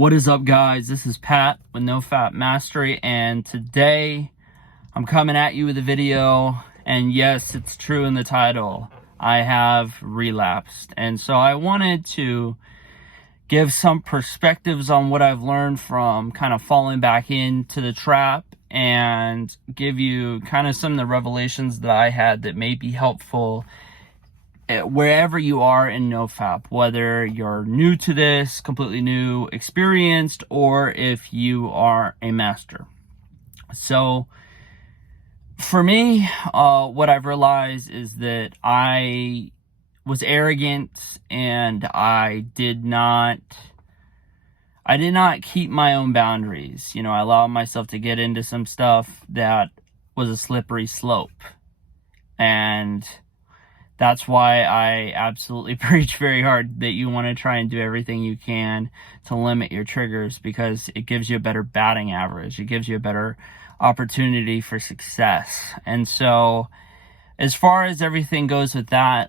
What is up, guys? This is Pat with No Fap Mastery, and today I'm coming at you with a video, and yes, it's true in the title. I have relapsed, and so I wanted to give some perspectives on what I've learned from kind of falling back into the trap and give you kind of some of the revelations that I had that may be helpful wherever you are in NoFap, whether you're new to this, completely new, experienced, or if you are a master. So for me, what I've realized is that I was arrogant and I did not keep my own boundaries. You know, I allowed myself to get into some stuff that was a slippery slope. And that's why I absolutely preach very hard that you want to try and do everything you can to limit your triggers, because it gives you a better batting average. It gives you a better opportunity for success. And so as far as everything goes with that,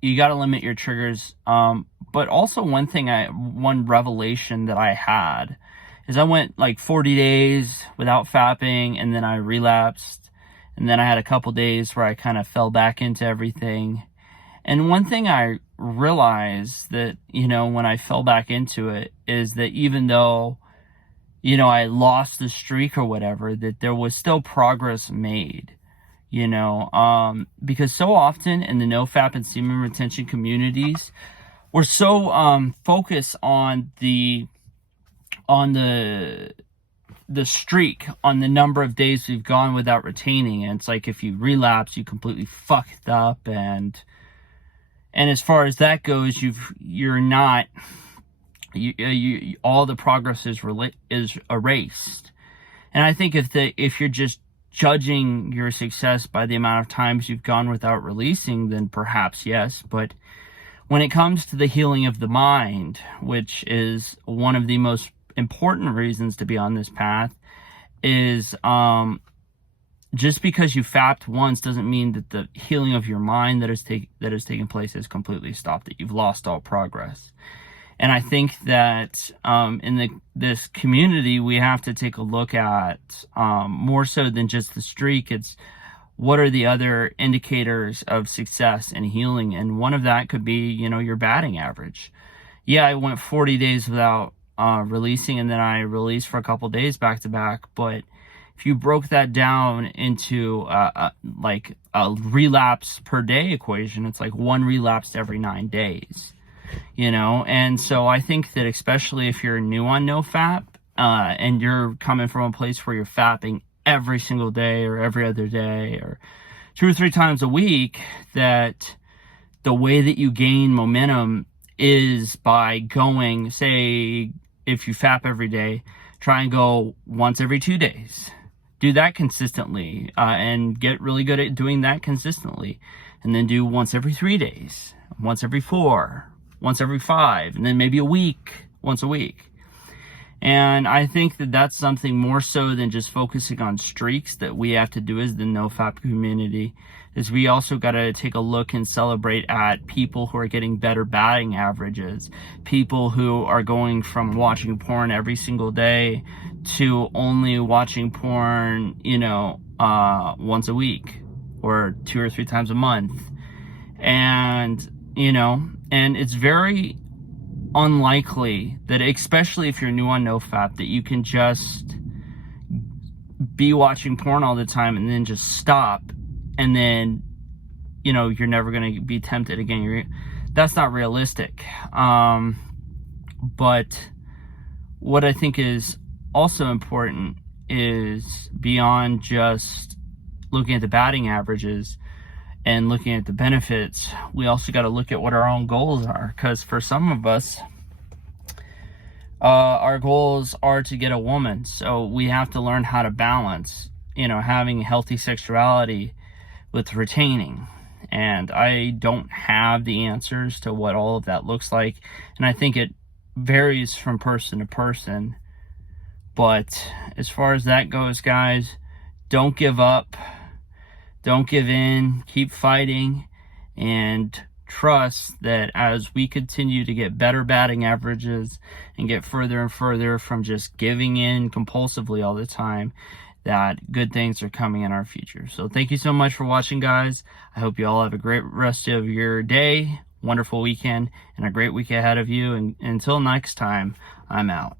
you got to limit your triggers. But also one revelation that I had is I went like 40 days without fapping, and then I relapsed. And then I had a couple days where I kind of fell back into everything. And one thing I realized that, you know, when I fell back into it is that even though, you know, I lost the streak or whatever, that there was still progress made, you know, because so often in the NoFap and semen retention communities, we're so focused on the streak, on the number of days we've gone without retaining. And it's like, if you relapse, you completely fucked up. And as far as that goes, all the progress is erased. And I think if you're just judging your success by the amount of times you've gone without releasing, then perhaps yes. But when it comes to the healing of the mind, which is one of the most important reasons to be on this path, is just because you fapped once doesn't mean that the healing of your mind that has taken place has completely stopped, that you've lost all progress. And I think that in this community, we have to take a look at more so than just the streak. It's what are the other indicators of success and healing, and one of that could be, you know, your batting average. Yeah, I went 40 days without releasing, and then I released for a couple days back to back. But if you broke that down into like a relapse per day equation, it's like one relapse every 9 days, you know. And so I think that especially if you're new on NoFap and you're coming from a place where you're fapping every single day or every other day or 2 or 3 times a week, that the way that you gain momentum is by going, say, if you fap every day, try and go once every 2 days. Do that consistently and get really good at doing that consistently. And then do once every 3 days, once every 4, once every 5, and then maybe once a week. And I think that that's something more so than just focusing on streaks that we have to do as the NoFap community, is we also got to take a look and celebrate at people who are getting better batting averages, people who are going from watching porn every single day to only watching porn, you know, once a week or 2 or 3 times a month. And, you know, and it's very unlikely that, especially if you're new on NoFap, that you can just be watching porn all the time and then just stop, and then, you know, you're never going to be tempted again. That's not realistic. But what I think is also important is, beyond just looking at the batting averages and looking at the benefits, we also got to look at what our own goals are. Because for some of us, our goals are to get a woman. So we have to learn how to balance, you know, having healthy sexuality with retaining. And I don't have the answers to what all of that looks like. And I think it varies from person to person. But as far as that goes, guys, don't give up. Don't give in, keep fighting, and trust that as we continue to get better batting averages and get further and further from just giving in compulsively all the time, that good things are coming in our future. So thank you so much for watching, guys. I hope you all have a great rest of your day, wonderful weekend, and a great week ahead of you. And until next time, I'm out.